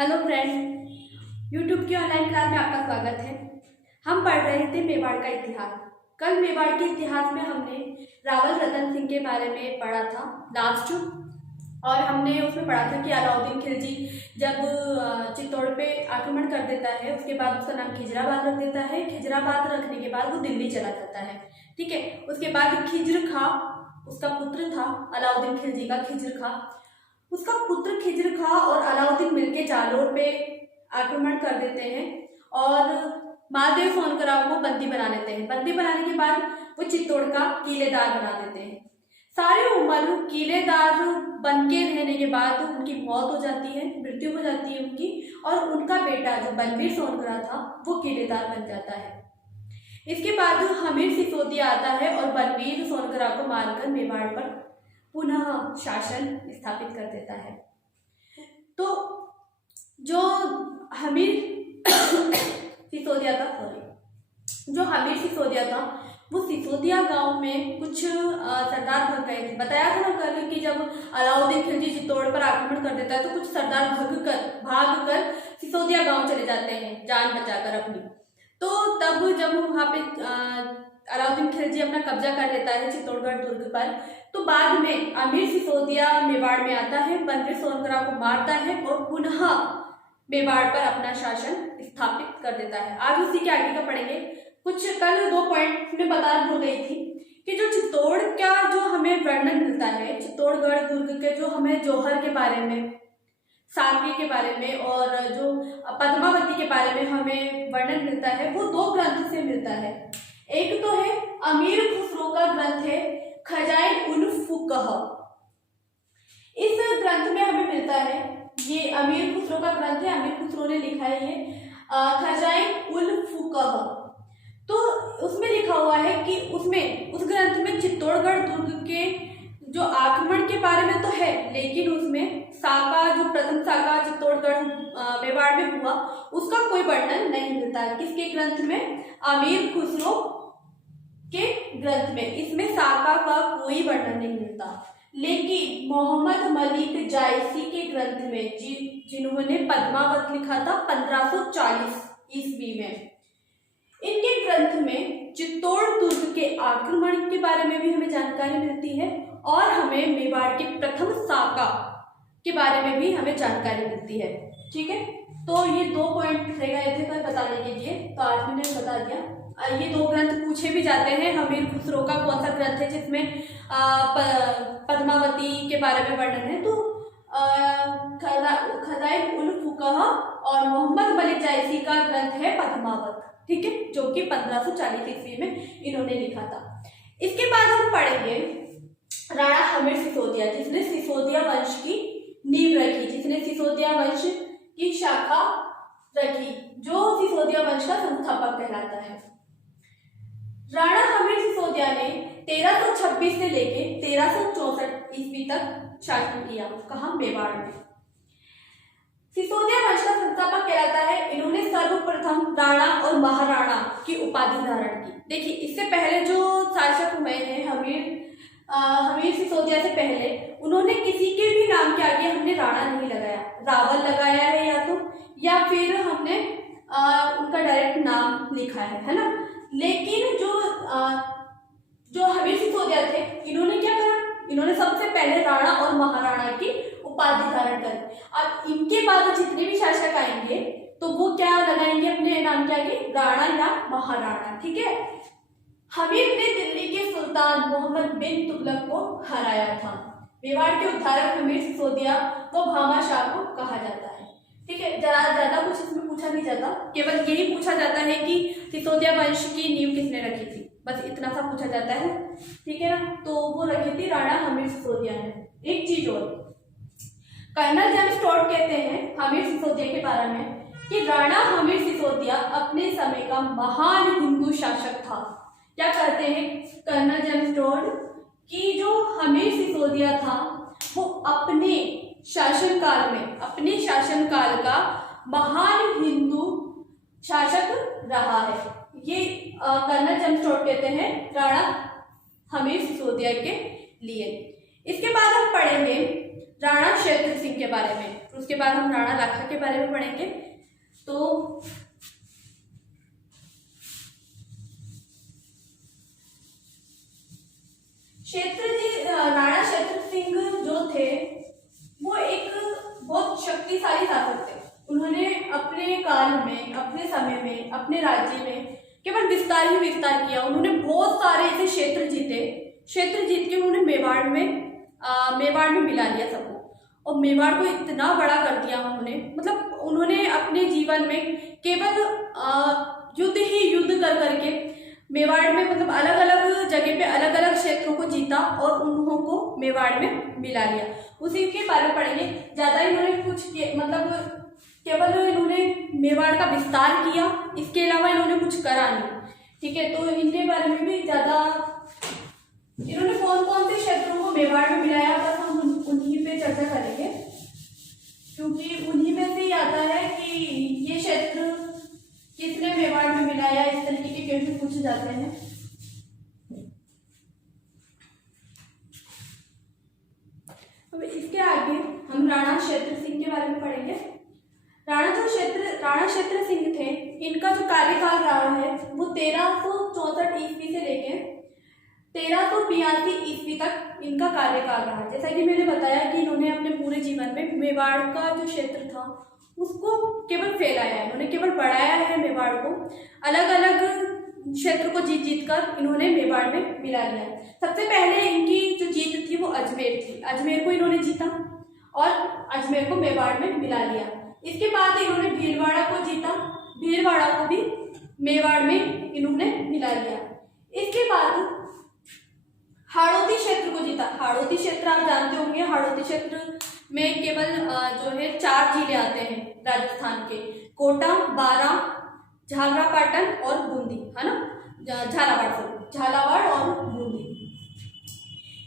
Hello friend, YouTube की online class में आपका स्वागत है। हम पढ़ रहे थे मेवाड़ का इतिहास। कल मेवाड़ के इतिहास में हमने रावल रतन सिंह के बारे में पढ़ा था लास्ट, और हमने उसमें पढ़ा था कि अलाउद्दीन खिलजी जब चित्तौड़ पे आक्रमण कर देता है, उसके बाद उसका नाम खिजराबाद रख देता है। खिजराबाद रखने के बाद वो दिल्ली चला जाता है। ठीक है, उसके बाद खिज्र खां उसका पुत्र था, अलाउद्दीन खिलजी का खिज्र खां, उसका पुत्र खिज्र खां और अलाउद्दीन मिलके जालोर पे आक्रमण कर देते हैं और महादेव सोनकराव को बंदी बना लेते हैं। बंदी बनाने के बाद वो चित्तौड़ का किलेदार बना देते हैं। सारी उम्र किलेदार बन के रहने के बाद उनकी मौत हो जाती है, मृत्यु हो जाती है उनकी, और उनका बेटा जो बलबीर सोनकराव था वो किलेदार बन जाता है। इसके बाद हमीर सिसोदिया आता है और बलबीर सोनकराव को मारकर मेवाड़ पर पुनः शासन स्थापित कर देता है। तो जो हमीर सिसोदिया था वो सिसोदिया गांव में कुछ सरदार भाग गए थे। बताया था ना कल कि जब अलाउद्दीन खिलजी चित्तौड़ पर आक्रमण कर देता है तो कुछ सरदार भाग कर सिसोदिया गांव चले जाते हैं जान बचाकर अपनी। तो तब जब वहां पे अलाउद्दीन खिलजी अपना कब्जा कर लेता है चित्तौड़गढ़ दुर्ग पर, तो बाद में अमीर सिसोदिया मेवाड़ में आता है, बलबीर सोनकराव को मारता है और पुनः मेवाड़ पर अपना शासन स्थापित कर देता है। आज उसी के आगे का पढ़ेंगे। कुछ कल 2 पॉइंट में बता भूल गई थी कि जो चित्तौड़ का जो हमें वर्णन मिलता है, चित्तौड़गढ़ दुर्ग के जो हमें जौहर के बारे में, साकी के बारे में और जो पद्मावती के बारे में हमें वर्णन मिलता है, वो 2 ग्रंथ से मिलता है। एक तो है अमीर खुसरो का ग्रंथ है खज़ाइन-उल-फुक़ह। इस ग्रंथ में हमें मिलता है, ये अमीर खुसरो का ग्रंथ है, अमीर खुसरो ने लिखा है ये खज़ाइन-उल-फुक़ह। तो उसमें लिखा हुआ है कि उसमें उस ग्रंथ में चित्तौड़गढ़ दुर्ग के जो आक्रमण के बारे में तो है, लेकिन उसमें साका जो प्रथम साका चित्तौड़गढ़ मेवाड़ में हुआ उसका कोई वर्णन नहीं मिलता है। किसके ग्रंथ में? अमीर खुसरो के ग्रंथ में। इसमें साका का कोई वर्णन नहीं मिलता, लेकिन मोहम्मद मलिक जायसी के ग्रंथ में जिन्होंने पद्मावत लिखा था 1540 ईस्वी में, इनके ग्रंथ में चित्तौड़ दुर्ग के आक्रमण के बारे में भी हमें जानकारी मिलती है और हमें मेवाड़ के प्रथम साका के बारे में भी हमें जानकारी मिलती है। ठीक है, तो ये 2 पॉइंट रह गए थे कल बताने के लिए, तो आज मैंने बता दिया। ये 2 ग्रंथ पूछे भी जाते हैं। हमीर खुसरो का कौन सा ग्रंथ है जिसमें पद्मावती के बारे में वर्णन है? तो खज़ाइन-उल-फुक़ह और मोहम्मद मलिक जायसी का ग्रंथ है पद्मावत। ठीक है, जो कि 1540 ईस्वी में इन्होंने लिखा था। इसके बाद हम पढ़ेंगे राणा हमीर सिसोदिया, जिसने सिसोदिया वंश की नींव रखी, जिसने सिसोदिया वंश की शाखा रखी, जो सिसोदिया वंश का संस्थापक कहलाता है। राणा हमीर सिसोदिया ने 1326 से लेके 1364 ईस्वी तक शासन किया। कहाँ? मेवाड़ में। सिसोदिया वंश का संस्थापक कहलाता है। इन्होंने सर्वप्रथम राणा और महाराणा की उपाधि धारण की। देखिए, इससे पहले जो शासक हुए हैं हमीर सिसोदिया से पहले, उन्होंने किसी के भी नाम के आगे हमने राणा नहीं लगाया, रावल लगाया है या फिर हमने उनका डायरेक्ट नाम लिखा है ना। लेकिन जो हमीर सिसोदिया थे, इन्होंने क्या करा? इन्होंने सबसे पहले राणा और महाराणा की उपाधि धारण करी। अब इनके बाद जितने भी शासक आएंगे तो वो क्या लगाएंगे अपने नाम के आगे? राणा या महाराणा। ठीक है, हमीर ने दिल्ली के सुल्तान मोहम्मद बिन तुगलक को हराया था। मेवाड़ के उद्धारक हमीर सिसोदिया को भामा शाह को कहा जाता है। ठीक है, ज्यादा कुछ इसमें पूछा नहीं जाता, केवल यही पूछा जाता है कि सिसोदिया वंश की नींव किसने रखी थी, बस इतना सा पूछा जाता है। ठीक है ना, तो वो रखी थी राणा हमीर सिसोदिया ने। एक चीज और, कर्नल जेम्स टोड कहते हैं हमीर सिसोदिया के बारे में कि राणा हमीर सिसोदिया अपने समय का महान हिंदू शासक था। क्या कहते हैं कर्नल जेम्स टोड कि जो हमीर सिसोदिया था वो अपने शासनकाल का महान हिंदू शासक रहा है। ये कर्नल जेम्स टोड कहते हैं राणा हमीर सिसोदिया के लिए। इसके बाद हम पढ़ेंगे राणा क्षेत्र सिंह के बारे में। उसके बाद हम राणा लाखा के बारे में पढ़ेंगे। तो राणा क्षेत्र सिंह जो थे वो एक बहुत शक्तिशाली शासक थे। उन्होंने अपने काल में, अपने समय में, अपने राज्य में केवल विस्तार ही विस्तार किया। उन्होंने बहुत सारे ऐसे क्षेत्र जीते, क्षेत्र जीत के उन्होंने मेवाड़ में मिला लिया सबको, और मेवाड़ को इतना बड़ा कर दिया उन्होंने। मतलब उन्होंने अपने जीवन में केवल युद्ध ही युद्ध कर करके मेवाड़ में, मतलब अलग अलग जगह पे अलग अलग क्षेत्रों को जीता और उन्हों को मेवाड़ में मिला लिया। उसी के बारे में पढ़ेंगे। ज्यादा इन्होंने मतलब केवल इन्होंने मेवाड़ का विस्तार किया, इसके अलावा इन्होंने कुछ करा नहीं। ठीक है, तो इनके बारे में भी ज्यादा इन्होंने कौन कौन से क्षेत्रों को मेवाड़ में मिलाया, बस हम उन्हीं पे चर्चा करेंगे, क्योंकि उन्हीं में से ही आता है कि ये क्षेत्र किसने मेवाड़ में मिलाया। इस तरीके के क्वेश्चन पूछे जाते हैं। अब इसके आगे हम राणा क्षेत्र सिंह के बारे में पढ़ेंगे। राणा क्षेत्र सिंह थे, इनका जो कार्यकाल रहा है वो 1364 ईस्वी से लेके 1382 ईस्वी तक इनका कार्यकाल रहा। जैसा कि मैंने बताया कि इन्होंने अपने पूरे जीवन में मेवाड़ का जो क्षेत्र था उसको केवल फैलाया, इन्होंने केवल बढ़ाया है मेवाड़ को। अलग अलग क्षेत्र को जीत जीत कर इन्होंने मेवाड़ में मिला लिया। सबसे पहले इनकी जो जीत थी वो अजमेर थी, अजमेर को इन्होंने जीता और अजमेर को मेवाड़ में मिला लिया। इसके बाद इन्होंने भीलवाड़ा को जीता, भीलवाड़ा को भी मेवाड़ में इन्होंने मिला लिया। इसके बाद हाड़ौती क्षेत्र को जीता। हाड़ौती क्षेत्र आप जानते होंगे, हाड़ौती क्षेत्र में केवल जो है 4 जिले आते हैं राजस्थान के, कोटा, बारां, झालरापाटन और बूंदी, है ना, झालावाड़ और बूंदी।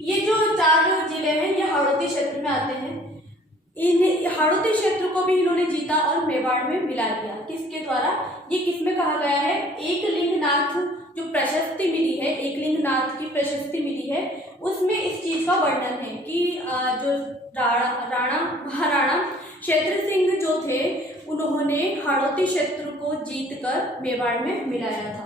ये जो 4 जिले हैं ये हाड़ौती क्षेत्र में आते हैं। इन हाड़ौती क्षेत्र को भी इन्होंने जीता और मेवाड़ में मिला लिया। किसके द्वारा? ये किसमें कहा गया है? एकलिंगनाथ जो प्रशस्ति मिली है, एकलिंगनाथ की प्रशस्ति मिली है, उसमें इस चीज का वर्णन है कि जो महाराणा क्षेत्र सिंह जो थे उन्होंने हाड़ौती क्षेत्र को जीतकर मेवाड़ में मिलाया था।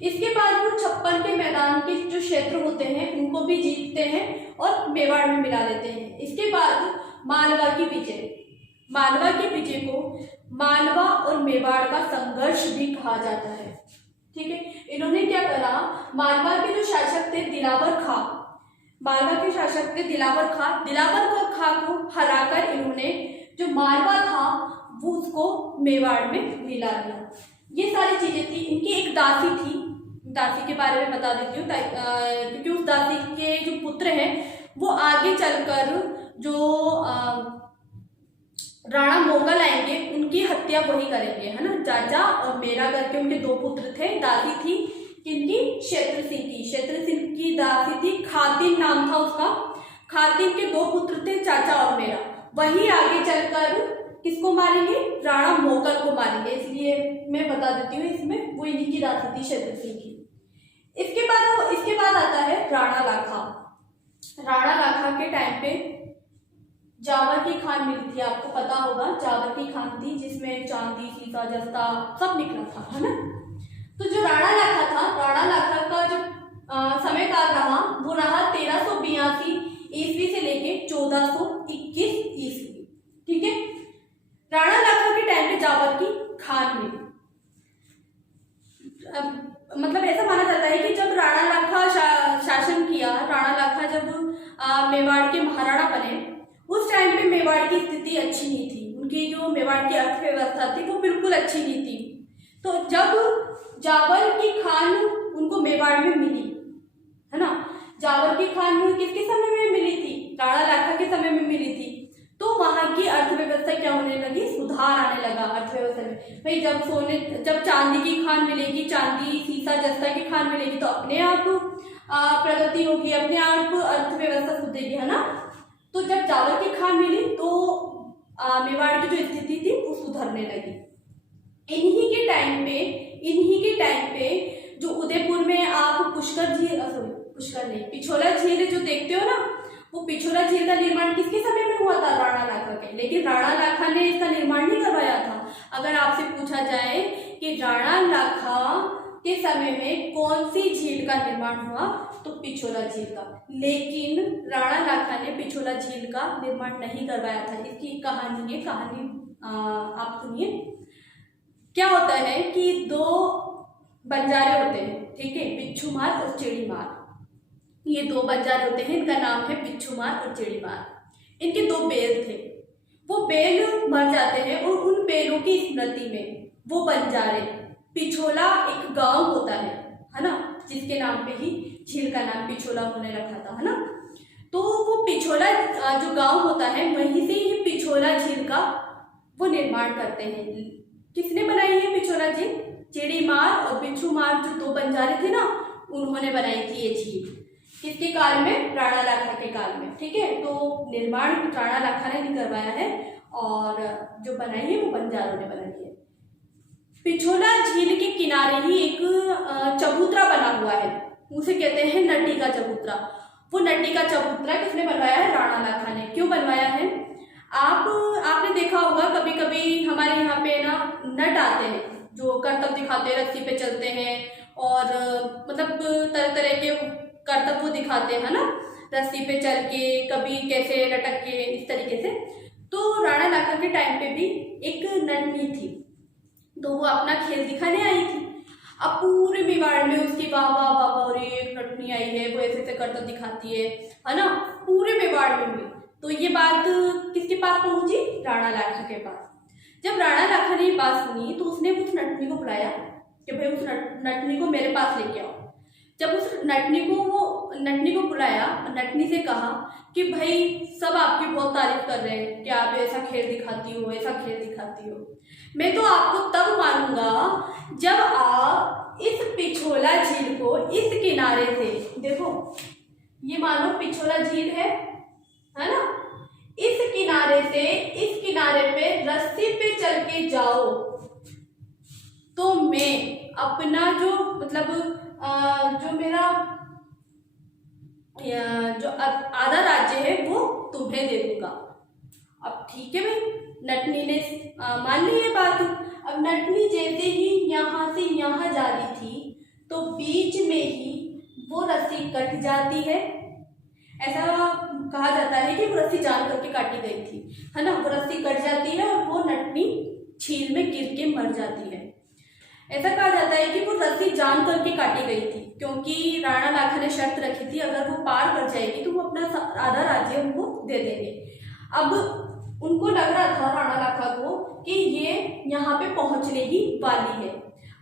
इसके बाद वो 56 के मैदान के जो क्षेत्र होते हैं उनको भी जीतते हैं और मेवाड़ में मिला लेते हैं। इसके बाद मालवा की विजय, मालवा की विजय को मालवा और मेवाड़ का संघर्ष भी कहा जाता है। ठीक है, इन्होंने क्या करा, मालवा के जो शासक थे दिलावर खां, मालवा के शासक थे दिलावर खां को हराकर इन्होंने जो मालवा था वो उसको मेवाड़ में मिला दिया। ये सारी चीजें थी। इनकी एक दासी थी, दासी के बारे में बता देती हूँ क्योंकि उस दासी के जो पुत्र हैं वो आगे चलकर जो राणा मोगल आएंगे उनकी हत्या वही करेंगे, है ना। चाचा और मेरा करके उनके 2 पुत्र थे। दासी थी किनकी? क्षेत्र सिंह की। क्षेत्र सिंह की दासी थी, खातिन नाम था उसका। खातिन के 2 पुत्र थे, चाचा और मेरा। वही आगे चलकर किसको मारेंगे? राणा मोगल को मारेंगे। इसलिए मैं बता देती हूँ इसमें वो इन्हीं की दासी थी, क्षेत्र सिंह की। इसके बाद आता है राणा लाखा। राणा लाखा के टाइम पे जावर की खान मिली थी, आपको पता होगा जावर की खान थी जिसमें चांदी, सीसा, जस्ता सब निकला था, है ना। तो जो राणा लाखा था, राणा लाखा का जो समय काल रहा वो रहा 1382 ईस्वी से लेके 1421 ईस्वी। ठीक है, राणा लाखा के टाइम पे जावर की खान मिली। मतलब ऐसा माना जाता है कि जब राणा लाखा शासन किया, राणा लाखा जब मेवाड़ के महाराणा बने, उस टाइम पे मेवाड़ की स्थिति अच्छी नहीं थी। उनकी जो मेवाड़ की अर्थव्यवस्था थी वो बिल्कुल अच्छी नहीं थी। तो जब जावर की खान उनको मेवाड़ में मिली, है ना, जावर की खान किसके समय में मिली थी? राणा लाखा के समय में मिली थी। तो वहां की अर्थव्यवस्था क्या होने लगी? सुधार आने लगा अर्थव्यवस्था में। भाई जब चांदी की खान मिलेगी, चांदी, सीसा, जस्ता की खान मिलेगी तो अपने आप प्रगति होगी, अपने आप अर्थव्यवस्था सुधरेगी, है ना। तो जब जावर की खान मिली तो मेवाड़ की जो स्थिति थी वो सुधरने लगी। इन्हीं के टाइम पे जो उदयपुर में आप पिछोला झील जो देखते हो ना, वो पिछोला झील का निर्माण किसके समय में हुआ था? राणा लाखा के। लेकिन राणा लाखा ने इसका निर्माण नहीं करवाया था। अगर आपसे पूछा जाए कि राणा लाखा के समय में कौन सी झील का निर्माण हुआ, तो पिछोला झील का। लेकिन राणा लाखा ने पिछोला झील का निर्माण नहीं करवाया था। इसकी कहानी है, आप सुनिए। क्या होता है कि दो बंजारे होते हैं, ठीक है, बिच्छूमार और चिड़ीमार। ये दो बंजारे होते हैं, इनका नाम है बिच्छूमार और चिड़ीमार। इनके दो बैल थे, वो बैल मर जाते हैं और उन बैलों की स्मृति में वो बंजारे पिछोला एक गांव होता है ना, जिसके नाम पे ही झील का नाम पिछोला उन्होंने रखा था, है ना। तो वो पिछोला जो गांव होता है, वहीं से ही पिछोला झील का वो निर्माण करते हैं। किसने बनाई है पिछोला झील? चिड़ीमार और बिच्छूमार जो दो बंजारे थे ना, उन्होंने बनाई थी ये झील। किसके काल में? राणा लाखा के काल में, ठीक है। तो निर्माण राणा लाखा ने नहीं करवाया है और जो बनाई है वो बंजारों ने बनाई है। पिछोला झील के किनारे ही एक चबूतरा बना हुआ है, उसे कहते हैं नड्डी का चबूतरा। वो नड्डी का चबूतरा किसने बनवाया है? राणा लाखा ने। क्यों बनवाया है? आपने देखा होगा कभी कभी हमारे यहाँ पे ना नट आते हैं जो करतब दिखाते हैं, रस्सी पे चलते हैं और मतलब तरह तरह के करतब वो दिखाते हैं ना, रस्सी पे चल के, कभी कैसे लटक के, इस तरीके से। तो राणा लाखा के टाइम पे भी एक नटनी थी, तो वो अपना खेल दिखाने आई थी। अब पूरे मेवाड़ में उसकी वाह वाह वाह वाह, और एक नटनी आई है, वो ऐसे ऐसे करतब दिखाती है ना, पूरे मेवाड़ में हुई। तो ये बात किसके पास पहुंची? राणा लाखा के पास। जब राणा लाखा ने ये बात सुनी तो उसने उस नटनी को बुलाया कि भाई उस नटनी को मेरे पास लेके आओ। जब उस नटनी को बुलाया, नटनी से कहा कि भाई सब आपकी बहुत तारीफ कर रहे हैं कि आप ऐसा खेल दिखाती हो, ऐसा खेल दिखाती हो। मैं तो आपको तब मानूंगा जब आप इस पिछोला झील को इस किनारे से, देखो ये मानो पिछोला झील है ना, इस किनारे से इस किनारे पे रस्सी पे चल के जाओ तो मैं अपना जो मतलब जो मेरा जो आधा राज्य है वो तुम्हें दे दूंगा। अब ठीक है भाई, नटनी ने मान ली ये बात। अब नटनी जैसे ही यहाँ से यहाँ जा रही थी तो बीच में ही वो रस्सी कट जाती है। ऐसा कहा जाता है कि वो रस्सी जान करके काटी गई थी, है ना। वो रस्सी कट जाती है और वो नटनी झील में गिर के मर जाती है। ऐसा कहा जाता है कि वो रस्सी जान करके काटी गई थी, क्योंकि राणा लाखा ने शर्त रखी थी अगर वो पार कर जाएगी तो वो अपना आधा राज्य उनको दे देंगे। अब उनको लग रहा था राणा लाखा को कि ये यहाँ पे पहुंचने ही वाली है।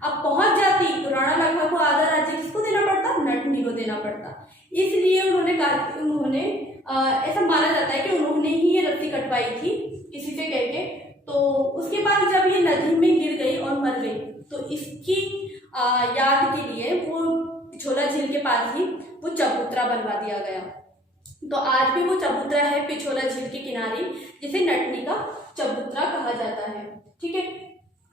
अब पहुंच जाती तो राणा लाखा को आधा राज्य किसको देना पड़ता? नटनी को देना पड़ता। इसलिए उन्होंने ऐसा माना जाता है कि उन्होंने ही ये रस्सी कटवाई थी किसी से कह के। तो उसके बाद जब ये नदी में गिर गई और मर गई तो इसकी याद के लिए वो पिछोला झील के पास ही वो चबूतरा बनवा दिया गया। तो आज भी वो चबूतरा है पिछोला झील के किनारे, जिसे नटनी का चबूतरा कहा जाता है, ठीक है।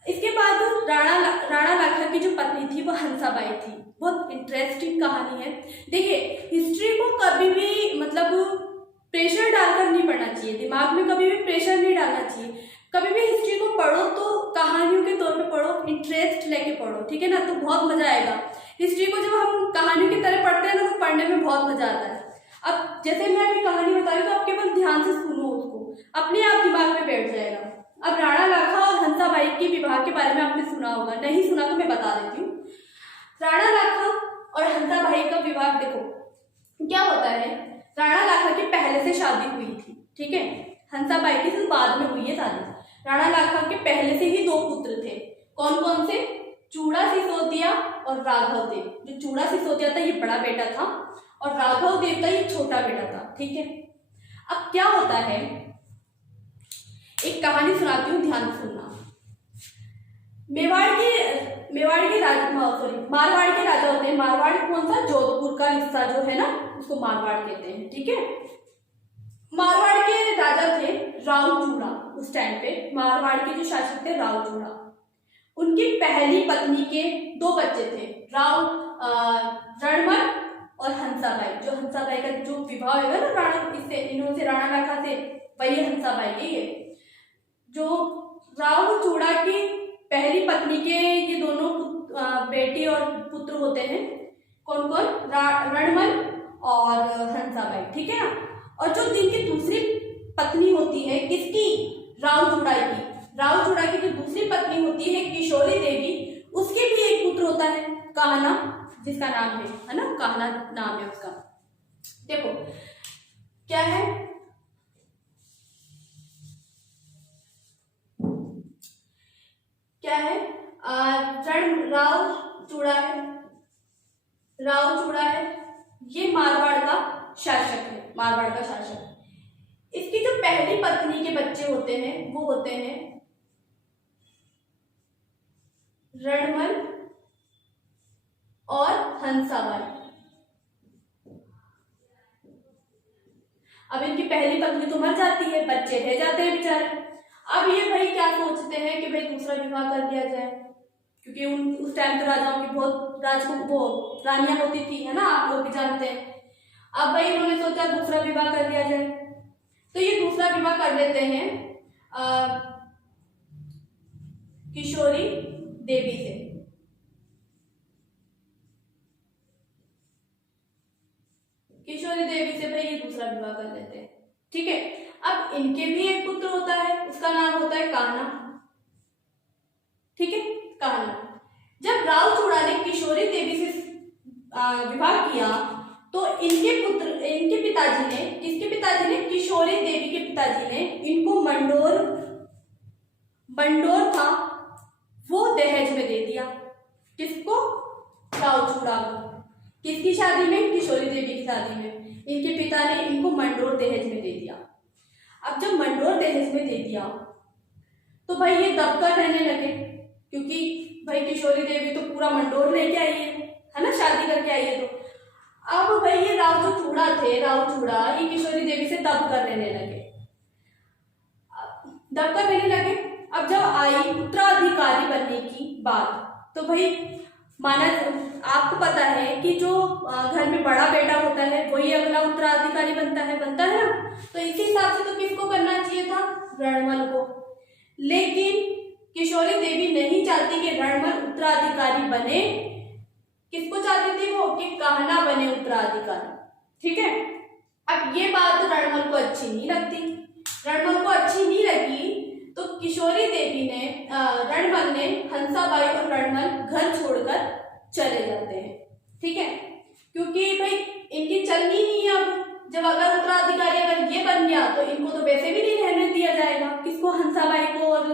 इसके बाद राणा लाखा की जो पत्नी थी वो हंसाबाई थी। बहुत इंटरेस्टिंग कहानी है। देखिए, हिस्ट्री को कभी भी मतलब प्रेशर डालकर नहीं पढ़ना चाहिए, दिमाग में कभी भी प्रेशर नहीं डालना चाहिए। कभी भी हिस्ट्री को पढ़ो तो कहानियों के तौर पे पढ़ो, इंटरेस्ट लेके पढ़ो, ठीक है ना, तो बहुत मजा आएगा। हिस्ट्री को जब हम कहानियों की तरह पढ़ते हैं ना तो पढ़ने में बहुत मजा आता है। अब जैसे मैं अभी कहानी बता रही हूँ तो आप केवल ध्यान से सुनो, उसको अपने आप दिमाग में बैठ जाएगा। अब राणा लाखा और हंसाबाई के विवाह के बारे में आपने सुना होगा, नहीं सुना तो मैं बता देती हूँ। राणा लाखा और हंसाबाई का विवाह, देखो क्या होता है, राणा लाखा की पहले से शादी हुई थी, ठीक है, हंसाबाई की सिर्फ बाद में हुई है शादी। राणा लाखा के पहले से ही दो पुत्र थे। कौन कौन से? चूड़ा सिसोदिया और राघव देव। जो चूड़ा सिसोदिया था ये बड़ा बेटा था और राघव देव था ये छोटा बेटा था, ठीक है। अब क्या होता है, एक कहानी सुनाती हूँ, ध्यान से सुनना। मारवाड़ के राजा होते हैं। मारवाड़ कौन सा? जोधपुर का हिस्सा जो है ना, उसको मारवाड़ कहते हैं, ठीक है। मारवाड़ के राजा थे राव चूड़ा। उस टाइम पे मारवाड़ के जो शासक थे राव चूड़ा, उनकी पहली पत्नी के दो बच्चे थे, राव रणमल और हंसाबाई। जो हंसाबाई का जो विवाह होगा ना राणा इससे इन्होंने राणा लाखा से, वही हंसाबाई है ये। जो राव चूड़ा की पहली पत्नी के ये दोनों बेटी और पुत्र होते हैं। कौन कौन? रणमल और हंसाबाई, ठीक है ना। और जो जिनकी दूसरी पत्नी होती है किसकी? राव चूड़ा की। राव चूड़ा की जो दूसरी पत्नी होती है किशोरी देवी, उसके भी एक पुत्र होता है कान्हा, जिसका नाम है ना, कान्हा नाम है उसका। देखो क्या है, क्या है, राव चूड़ा है, राव चूड़ा है, ये मारवाड़ का शासक है, मारवाड़ का शासक। इसकी जो पहली पत्नी के बच्चे होते हैं वो होते हैं रणमल और हंसाबाई। अब इनकी पहली पत्नी तो मर जाती है, बच्चे रह जाते हैं बेचारे। अब ये भाई क्या सोचते हैं कि भाई दूसरा विवाह कर दिया जाए, क्योंकि उस टाइम तो राजाओं की बहुत वो रानियां होती थी, है ना, आप लोग भी जानते हैं। अब भाई इन्होंने सोचा दूसरा विवाह कर दिया जाए, तो ये दूसरा विवाह कर लेते हैं किशोरी देवी से। किशोरी देवी से भाई ये दूसरा विवाह कर लेते हैं, ठीक है। अब इनके भी एक पुत्र होता है, उसका नाम होता है कान्हा, ठीक है, कान्हा। जब राव चूड़ा ने किशोरी देवी से विवाह किया तो इनके पिताजी ने, किसके पिताजी ने? किशोरी देवी के पिताजी ने इनको मंडोर था वो दहेज में दे दिया। किसको? राव चूड़ा को। किसकी शादी में? किशोरी देवी की शादी में इनके पिता ने इनको मंडोर दहेज में दे दिया। अब जब मंडोर दहेज में दे दिया तो भाई ये दबकर रहने लगे, क्योंकि भाई किशोरी देवी तो पूरा मंडोर लेके आई है ना, शादी करके आई है। तो अब भाई ये राव जो चूड़ा थे, राव चूड़ा ये किशोरी देवी से दबकर रहने लगे, दबकर रहने लगे। अब जब आई उत्तराधिकारी बनने की बात, तो भाई माना, आपको पता है कि जो घर में बड़ा बेटा होता है वही अगला उत्तराधिकारी बनता है ना। तो इसी हिसाब से तो किसको करना चाहिए था? रणमल को। लेकिन किशोरी देवी नहीं चाहती कि रणमल उत्तराधिकारी बने। किसको चाहती थी वो? कि कान्हा बने उत्तराधिकारी, ठीक है। अब ये बात रणमल को अच्छी नहीं लगती। रणमल को अच्छी नहीं लगी तो किशोरी देवी ने, रणमल ने, हंसाबाई और रणमल घर छोड़कर चले जाते हैं, ठीक है। क्योंकि भाई इनकी चलनी नहीं है। अब जब अगर उत्तराधिकारी अगर ये बन गया तो इनको तो वैसे भी नहीं रहने दिया जाएगा। किसको? हंसाबाई को और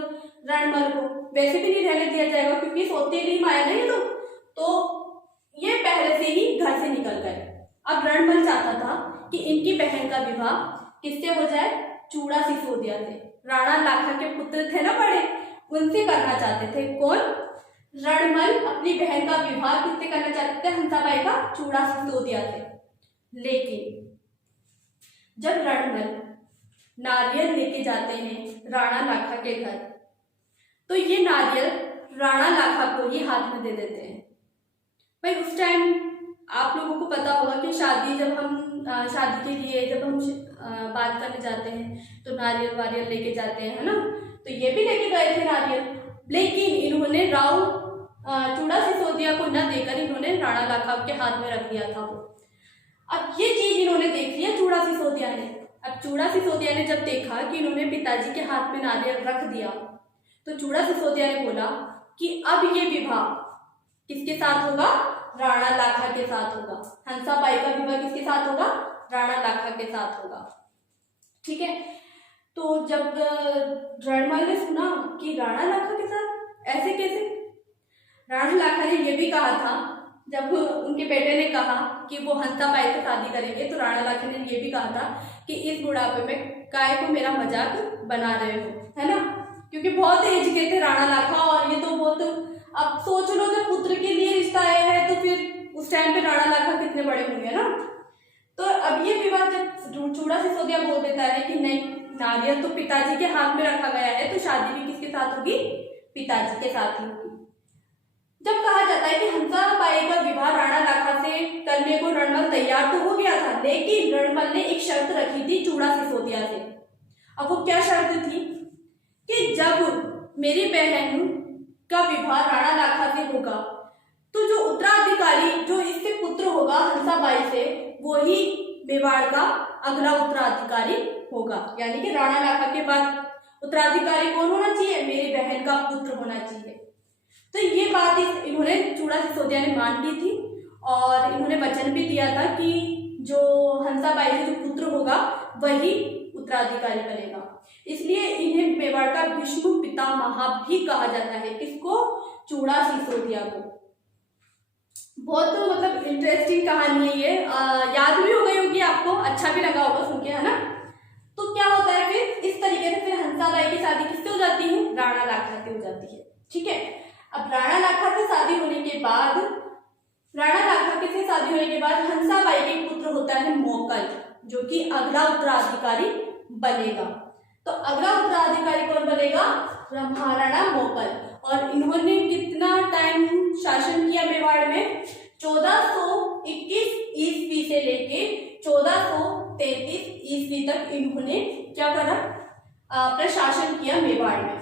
रणमल को वैसे भी नहीं रहने दिया जाएगा, क्योंकि सौतेली माया नहीं तो ये पहले से ही घर से निकल गए। अब रणमल चाहता था कि इनकी बहन का विवाह किससे हो जाए? चूड़ा सिसोदिया से, राणा लाखा के पुत्र थे ना बड़े, उनसे करना चाहते थे। कौन? रणमल अपनी बहन का विवाह किससे करना चाहते थे? हंसाबाई का चूड़ा सिसोदिया से। लेकिन जब रणमल नारियल लेके जाते हैं राणा लाखा के घर, तो ये नारियल राणा लाखा को ही हाथ में दे देते हैं। भाई उस टाइम आप लोगों को पता होगा कि शादी के लिए जब हम बात करने जाते हैं तो नारियल वारियल लेके जाते हैं, है ना। तो ये भी लेके गए थे नारियल, लेकिन इन्होंने राव चूड़ा सिसोदिया को न देकर इन्होंने राणा लाखा के हाथ में रख दिया था वो। अब ये चीज इन्होंने देख लिया चूड़ा सिसोदिया ने। अब चूड़ा सिसोदिया ने जब देखा कि इन्होंने पिताजी के हाथ में नारियल रख दिया, तो चूड़ा सिसोदिया ने बोला कि अब ये विवाह किसके साथ होगा? राणा लाखा के साथ होगा। हंसाबाई का विवाह किसके साथ होगा? राणा लाखा के साथ होगा, ठीक है। तो जब रणमल ने सुना कि राणा लाखा के साथ, ऐसे कैसे? राणा लाखा ने यह भी कहा था, जब उनके बेटे ने कहा कि वो हंसाबाई से शादी करेंगे, तो राणा लाखा ने यह भी कहा था कि इस बुढ़ापे में काय को मेरा मजाक बना रहे हो, है ना। क्योंकि बहुत एज के थे राणा लाखा, और ये तो बहुत, अब सोच लो जब पुत्र के लिए रिश्ता आया है तो फिर उस टाइम पे राणा लाखा कितने बड़े होंगे ना। तो अब ये विवाह जब चूड़ा सिसोदिया बोल देता है कि नहीं, नारियल तो पिताजी के हाथ में रखा गया है, तो शादी भी किसके साथ होगी? पिताजी के साथ ही होगी। जब कहा जाता है कि हंसाबाई का विवाह राणा लाखा से करने को रणमल तैयार तो हो गया था, लेकिन रणमल ने एक शर्त रखी थी चूड़ा सिसोदिया से। अब वो क्या शर्त थी कि जब मेरी बहन का विवाह राणा लाखा से होगा तो जो उत्तराधिकारी, जो इससे पुत्र होगा हंसाबाई से, वो ही मेवाड़ का अगला उत्तराधिकारी होगा। यानी कि राणा लाखा के बाद उत्तराधिकारी कौन होना चाहिए? मेरी बहन का पुत्र होना चाहिए। तो ये बात इन्होंने चूड़ा सिसोदिया ने मान ली थी और इन्होंने वचन भी दिया था कि जो हंसाबाई से जो पुत्र होगा वही उत्तराधिकारी बनेगा। इसलिए इन्हें मेवाड़ का विष्णु पितामह भी कहा जाता है। किसको? चूड़ा सिसोदिया को। बहुत मतलब इंटरेस्टिंग कहानी है ये, याद भी हो गई होगी आपको, अच्छा भी लगा होगा सुन के, है ना। तो क्या होता है फिर इस तरीके से फिर हंसाबाई की शादी किससे हो जाती है? राणा लाखा से हो जाती है। ठीक है, अब राणा लाखा से शादी होने के बाद हंसाबाई के पुत्र होता है मोकल, जो कि अगला उत्तराधिकारी बनेगा। तो अगला उत्तराधिकारी कौन बनेगा? महाराणा मोकल। और इन्होंने कितना टाइम शासन किया मेवाड़ में? 1421 ईस्वी से लेके 1433 ईस्वी तक इन्होंने क्या करा? प्रशासन किया मेवाड़ में।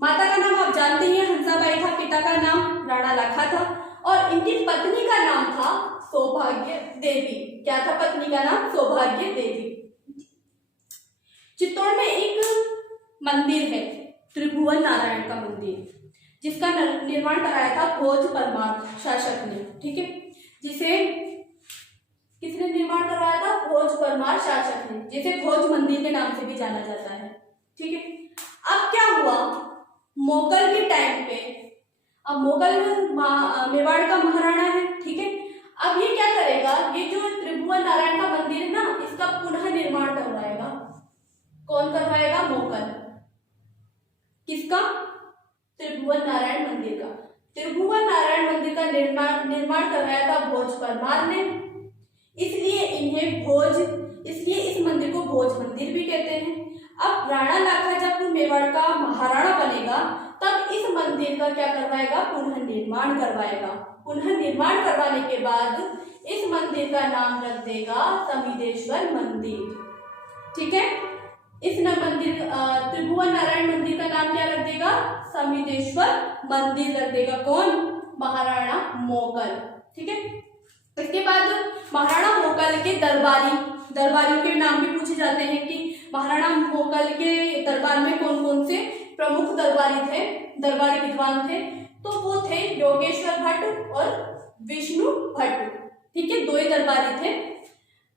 माता का नाम आप जानते ही हैं, हंसाबाई था। पिता का नाम राणा लाखा था और इनकी पत्नी का नाम था सौभाग्य देवी। क्या था पत्नी का नाम? सौभाग्य देवी। चित्तौड़ में एक मंदिर है, त्रिभुवन नारायण का मंदिर, जिसका निर्माण कराया था भोज परमार शासक ने। ठीक है, जिसे किसने निर्माण करवाया था? भोज परमार शासक ने, जिसे भोज मंदिर के नाम से भी जाना जाता है। ठीक है, अब क्या हुआ मोगल के टाइम पे? अब मोगल मेवाड़ का महाराणा है। ठीक है, अब ये क्या करेगा? ये जो त्रिभुवन नारायण का मंदिर है ना, इसका पुनः निर्माण करवाएगा। कौन करवाएगा? मोगल। किसका? त्रिभुवन नारायण मंदिर का। त्रिभुवन नारायण मंदिर का निर्माण करवाया था भोज परमार ने। इसलिए इस मंदिर को भोज मंदिर भी कहते हैं। अब राणा लाखा जब मेवाड़ का महाराणा बनेगा तब इस मंदिर का क्या करवाएगा? पुनः निर्माण करवाएगा। पुनः निर्माण करवाने के बाद इस मंदिर का नाम रख देगा समिदेश्वर मंदिर। ठीक है, इस मंदिर त्रिभुवन नारायण मंदिर का नाम क्या रख देगा? समिदेश्वर मंदिर रख देगा। कौन? महाराणा मोगल। ठीक है, इसके बाद महाराणा मोगल के दरबारियों के नाम भी पूछे जाते हैं कि महाराणा मोगल के दरबार में कौन कौन से प्रमुख दरबारी विद्वान थे। तो वो थे योगेश्वर भट्ट और विष्णु भट्ट। ठीक है, दो ही दरबारी थे।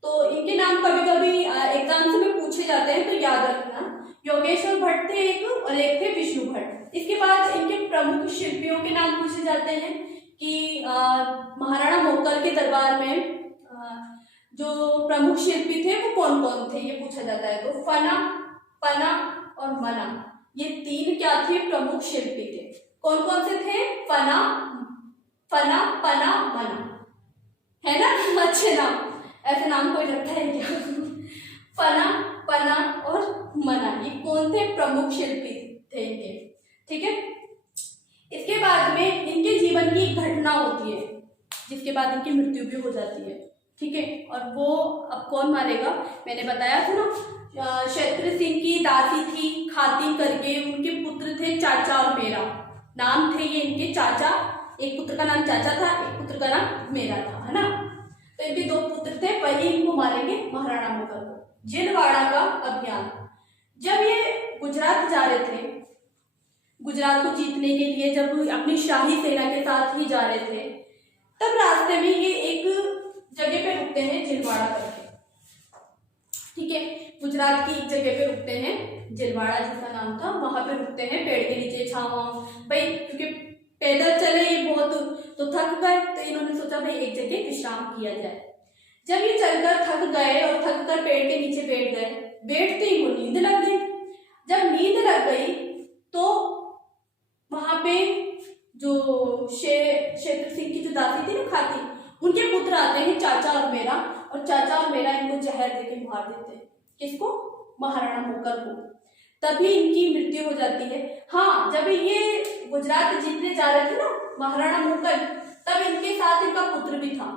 तो इनके नाम कभी कभी एग्जाम्स में पूछे जाते हैं, तो याद रखना। योगेश्वर भट्ट थे एक और एक थे विष्णु भट्ट। इसके बाद इनके प्रमुख शिल्पियों के नाम पूछे जाते हैं कि महाराणा मोगल के दरबार में जो प्रमुख शिल्पी थे वो कौन कौन थे, ये पूछा जाता है। तो फना, पना और मना, ये तीन क्या थे? प्रमुख शिल्पी थे। कौन कौन से थे? फना, पना, मना, है ना? अच्छे नाम, ऐसे नाम कोई रखता है क्या? फना, पना और मना, ये कौन थे? प्रमुख शिल्पी थे इनके। ठीक है, इसके बाद में इनके जीवन की एक घटना होती है जिसके बाद इनकी मृत्यु भी हो जाती है। ठीक है, और वो अब कौन मारेगा? मैंने बताया था ना, क्षेत्र सिंह की दासी थी खातिन करके, उनके पुत्र थे चाचा और मेरा। नाम थे ये इनके चाचा, एक पुत्र का नाम चाचा था, एक पुत्र का नाम मेरा था, है ना। तो इनके दो पुत्र थे, वही इनको मारेंगे महाराणा मोगल को। जिलवाड़ा का अभियान, जब ये गुजरात जा रहे थे, गुजरात को जीतने के लिए जब अपनी शाही सेना के साथ ही जा रहे थे, तब रास्ते में ये एक जगह पे रुकते हैं, जिलवाड़ा करके। ठीक है, गुजरात की एक जगह पे रुकते हैं, जिलवाड़ा जिसका नाम था, वहां पे रुकते हैं पेड़ के नीचे छांव भाई, क्योंकि पैदल चले ये बहुत, तो थक गए, तो इन्होंने सोचा भाई एक जगह विश्राम किया जाए। जब ये चलकर थक गए और थक कर पेड़ के नीचे बैठ गए, बैठते ही वो नींद लग गई। जब नींद लग गई तो वहां पे जो क्षेत्र सिंह की जो दासी थी ना खाती, उनके पुत्र आते हैं चाचा और मेरा, और चाचा और मेरा इनको जहर देके मार देते हैं। किसको? महाराणा मोगल को। तभी इनकी मृत्यु हो जाती है। हाँ, जब ये गुजरात जीतने जा रहे थे ना महाराणा मुगल, तब इनके साथ इनका पुत्र भी था,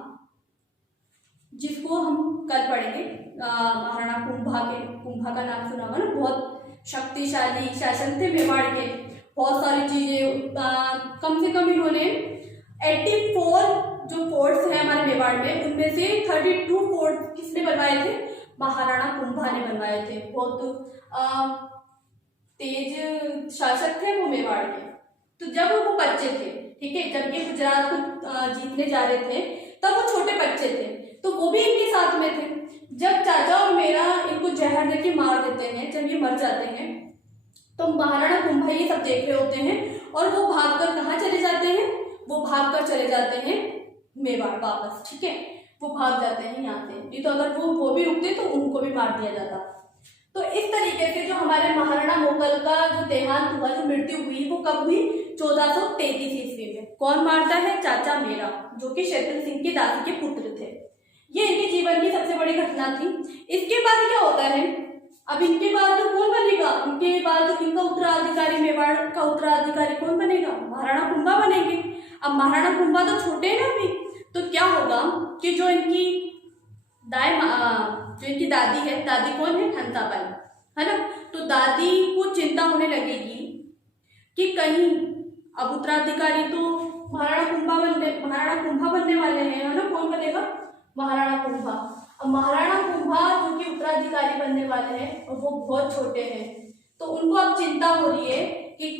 जिसको हम कल पढ़ेंगे। महाराणा कुंभा का नाम सुना होगा ना, बहुत शक्तिशाली शासन थे मेवाड़ के। बहुत सारी चीजें, कम से कम इन्होंने 84 जो फोर्ट्स हैं हमारे मेवाड़ में, उनमें से 32 फोर्ट किसने बनवाए थे? महाराणा कुंभा ने बनवाए थे। बहुत तेज शासक थे वो मेवाड़ के। तो जब वो बच्चे थे, ठीक है, जब ये गुजरात को जीतने जा रहे थे, तब वो छोटे बच्चे थे, तो वो भी इनके साथ में थे। जब चाचा और मेरा इनको जहर देके मार देते हैं, जब ये मर जाते हैं, तो महाराणा कुंभा ये सब देख रहे होते हैं और वो भागकर कहाँ चले जाते हैं? वो भागकर चले जाते हैं मेवाड़ वापस, ठीक है, वो भाग जाते हैं यहाँ से। नहीं तो अगर वो भी रुकते तो उनको भी मार दिया जाता। तो इस तरीके से जो हमारे महाराणा मुगल का जो देहांत हुआ, जो मृत्यु हुई, वो कब हुई? 1433 ईस्वी में। कौन मारता है? चाचा मेरा, जो कि क्षेत्र सिंह की दासी के पुत्र थे। ये इनके जीवन की सबसे बड़ी घटना थी। इसके बाद क्या होता है? अब इनके बाद तो कौन बनेगा? इनके बाद इनका उत्तराधिकारी, मेवाड़ का उत्तराधिकारी कौन बनेगा? महाराणा कुंभा बनेंगे। अब महाराणा कुंभा तो छोटे हैं अभी, तो क्या होगा कि जो इनकी दादी है, दादी कौन है? खंताबाई, है ना। तो दादी को चिंता होने लगेगी कि कहीं अब उत्तराधिकारी तो महाराणा कुंभा बनने वाले हैं, है ना। कौन बनेगा? महाराणा कुंभा। अब महाराणा कुंभा जो कि उत्तराधिकारी बनने वाले हैं और वो बहुत छोटे हैं, तो उनको अब चिंता हो रही है कि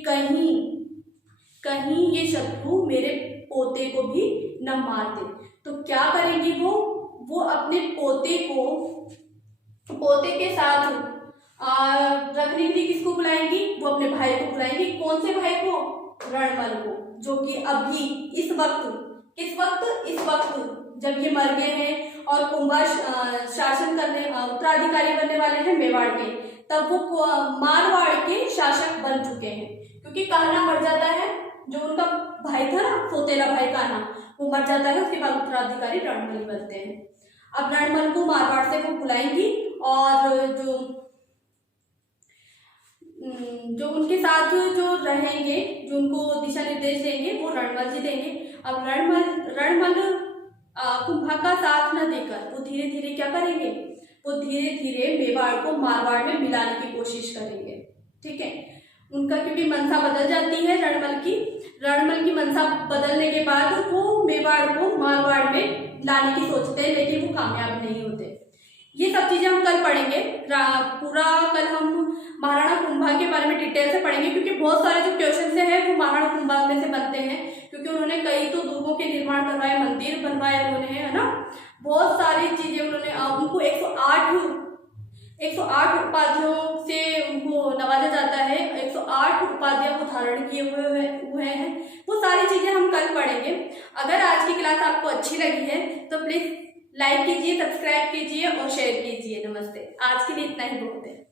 कहीं ये शत्रु मेरे पोते को भी न मार दे। तो क्या करेंगी वो अपने पोते के साथ रखने के लिए किसको बुलाएंगी? वो अपने भाई को बुलाएंगी। कौन से भाई को? रणमल को, जो कि अभी इस वक्त जब ये मर गए हैं और कुंभा शासन करने, उत्तराधिकारी बनने वाले हैं मेवाड़ के, तब वो मारवाड़ के शासक बन चुके हैं। क्योंकि कान्हा मर जाता है, जो उनका भाई था ना, सौतेला भाई कान्हा, वो मर जाता है। उसके बाद उत्तराधिकारी रणमल बनते हैं। अब रणमल को मारवाड़ से वो बुलाएंगी और जो उनके साथ जो रहेंगे, जो उनको दिशा निर्देश देंगे, वो रणमल जी देंगे। अब रणमल कुंभा का साथ न देकर वो धीरे धीरे क्या करेंगे? वो धीरे धीरे मेवाड़ को मारवाड़ में मिलाने की कोशिश करेंगे, ठीक है। उनका क्योंकि मनसा बदल जाती है रणमल की मनसा बदलने के बाद वो मेवाड़ को मारवाड़ में लाने की सोचते हैं, लेकिन वो कामयाब नहीं होते। ये सब चीजें हम कल पढ़ेंगे। पूरा कल हम महाराणा कुंभा के बारे में डिटेल से पढ़ेंगे, क्योंकि बहुत सारे जो क्वेश्चन हैं वो महाराणा कुंभा में से बनते हैं। क्योंकि उन्होंने कई तो दुर्गों के निर्माण करवाए, मंदिर बनवाए उन्होंने, है ना। बहुत सारी चीजें उन्होंने, उनको 108 उपाधियों से उनको नवाजा जाता है। 108 उपाधियां वो धारण किए हुए हैं। वो सारी चीजें हम कल पढ़ेंगे। अगर आज की क्लास आपको अच्छी लगी है तो प्लीज लाइक कीजिए, सब्सक्राइब कीजिए और शेयर कीजिए। नमस्ते। आज के लिए इतना ही बहुत है।